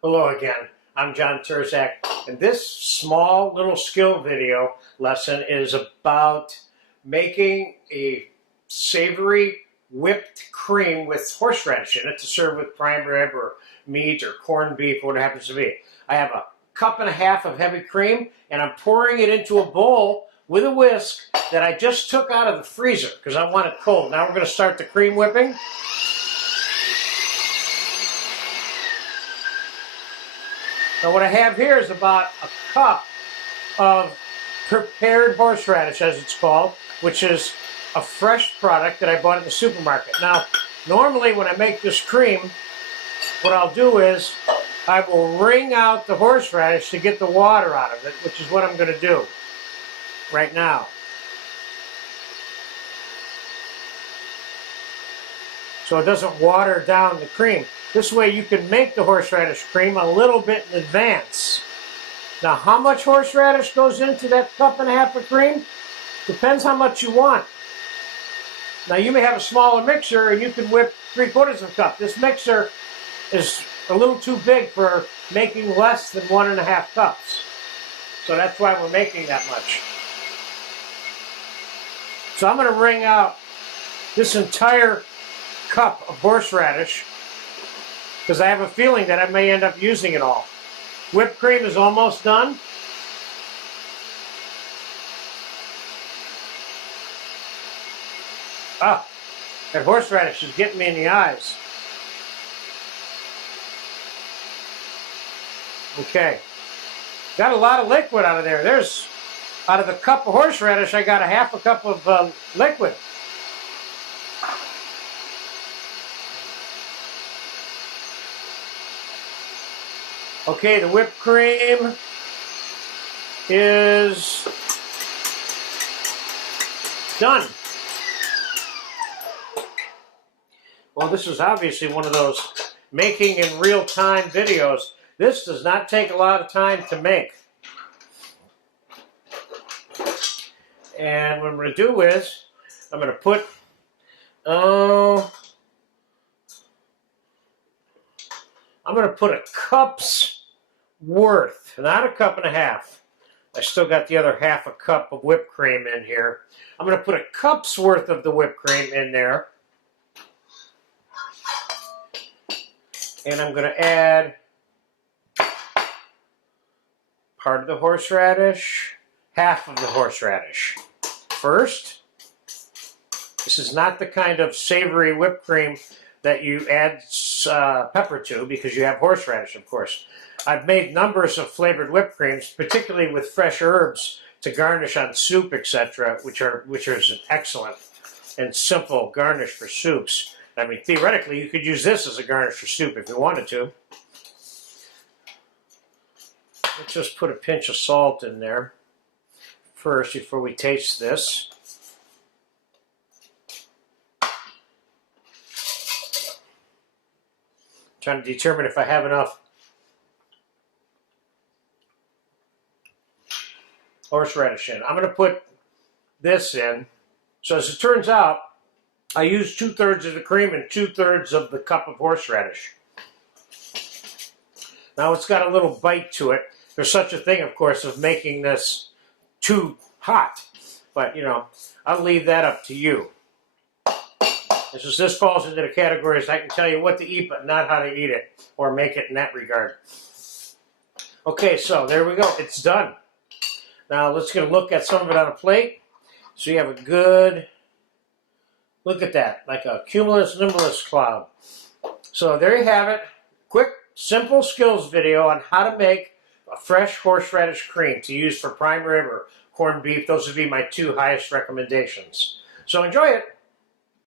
Hello again, I'm John Terzak, and this small little skill video lesson is about making a savory whipped cream with horseradish in it to serve with prime rib or meat or corned beef, or what it happens to be. I have a cup and a half of heavy cream, and I'm pouring it into a bowl with a whisk that I just took out of the freezer because I want it cold. Now we're going to start the cream whipping. Now what I have here is about a cup of prepared horseradish, as it's called, which is a fresh product that I bought at the supermarket. Now, normally when I make this cream, what I'll do is I will wring out the horseradish to get the water out of it, which is what I'm going to do right now. So it doesn't water down the cream. This way you can make the horseradish cream a little bit in advance. Now how much horseradish goes into that cup and a half of cream? Depends how much you want. Now you may have a smaller mixer and you can whip 3/4 of a cup. This mixer is a little too big for making less than 1.5 cups. So that's why we're making that much. So I'm going to wring out this entire cup of horseradish because I have a feeling that I may end up using it all. Whipped cream is almost done. Ah, that horseradish is getting me in the eyes. Okay, got a lot of liquid out of there. Out of the cup of horseradish, I got a half a cup of liquid. Okay, the whipped cream is done. Well, this is obviously one of those making in real-time videos. This does not take a lot of time to make. And what I'm going to do is, I'm going to put, I'm going to put a cup's worth, not a cup and a half. I still got the other half a cup of whipped cream in here. I'm going to put a cup's worth of the whipped cream in there. And I'm going to add part of the horseradish, half of the horseradish. First, this is not the kind of savory whipped cream that you add pepper to because you have horseradish, of course. I've made numbers of flavored whipped creams, particularly with fresh herbs to garnish on soup, etc., which is an excellent and simple garnish for soups. I mean, theoretically, you could use this as a garnish for soup if you wanted to. Let's just put a pinch of salt in there first before we taste this. Trying to determine if I have enough horseradish in. I'm going to put this in. So as it turns out, I used 2/3 of the cream and 2/3 of the cup of horseradish. Now it's got a little bite to it. There's such a thing, of course, of making this too hot. But, you know, I'll leave that up to you. This falls into the categories I can tell you what to eat, but not how to eat it or make it in that regard. Okay, so there we go. It's done. Now let's get a look at some of it on a plate. So you have a good look at that, like a cumulus nimbus cloud. So there you have it. Quick, simple skills video on how to make a fresh horseradish cream to use for prime rib or corned beef. Those would be my 2 highest recommendations. So enjoy it.